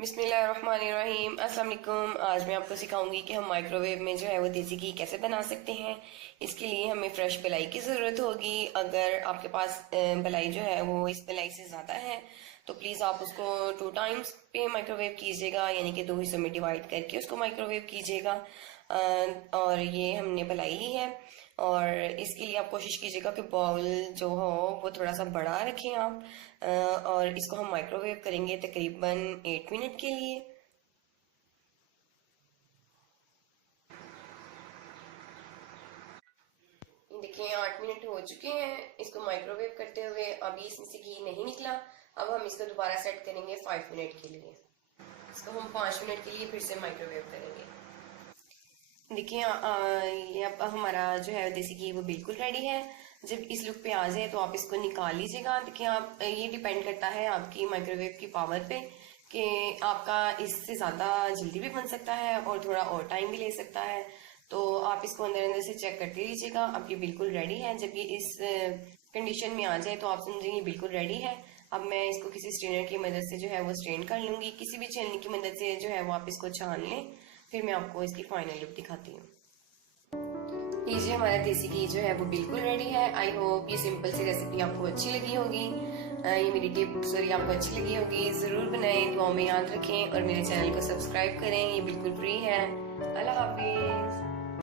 बिस्मिल्लाहिर्रहमानिर्रहीम। अस्सलाम वालेकुम। आज मैं आपको सिखाऊंगी कि हम माइक्रोवेव में जो है वो देसी घी कैसे बना सकते हैं। इसके लिए हमें फ्रेश मलाई की ज़रूरत होगी। अगर आपके पास मलाई जो है वो इस मलाई से ज़्यादा है तो प्लीज़ आप उसको 2 टाइम्स पे माइक्रोवेव कीजिएगा, यानी कि 2 हिस्सों में डिवाइड करके उसको माइक्रोवेव कीजिएगा। और ये हमने मलाई ली है, और इसके लिए आप कोशिश कीजिएगा कि बाउल जो हो वो थोड़ा सा बड़ा रखें आप। और इसको हम माइक्रोवेव करेंगे तकरीबन 8 मिनट के लिए। देखिए 8 मिनट हो चुके हैं इसको माइक्रोवेव करते हुए। अभी इसमें से घी नहीं निकला। अब हम इसको दोबारा सेट करेंगे 5 मिनट के लिए। इसको हम 5 मिनट के लिए फिर से माइक्रोवेव करेंगे। देखिए ये अब हमारा जो है देसी घी वो बिल्कुल रेडी है। जब इस लुक पे आ जाए तो आप इसको निकाल लीजिएगा। देखिए आप, ये डिपेंड करता है आपकी माइक्रोवेव की पावर पे कि आपका इससे ज़्यादा जल्दी भी बन सकता है और थोड़ा और टाइम भी ले सकता है। तो आप इसको अंदर अंदर से चेक करते लीजिएगा। अब ये बिल्कुल रेडी है। जब ये इस कंडीशन में आ जाए तो आप समझेंगे बिल्कुल रेडी है। अब मैं इसको किसी स्ट्रेनर की मदद से जो है वो स्ट्रेन कर लूंगी। किसी भी छलनी की मदद से जो है वो आप इसको छान लें, फिर मैं आपको इसकी फाइनल लुक दिखाती हूँ। लीजिए हमारा देसी घी जो है वो बिल्कुल रेडी है। आई होप ये सिंपल सी रेसिपी आपको अच्छी लगी होगी। ये मेरी टिप्स और ये आपको अच्छी लगी होगी। ज़रूर बनाएं, दुआ में याद रखें और मेरे चैनल को सब्सक्राइब करें। ये बिल्कुल फ्री है। अल्लाह हाफिज।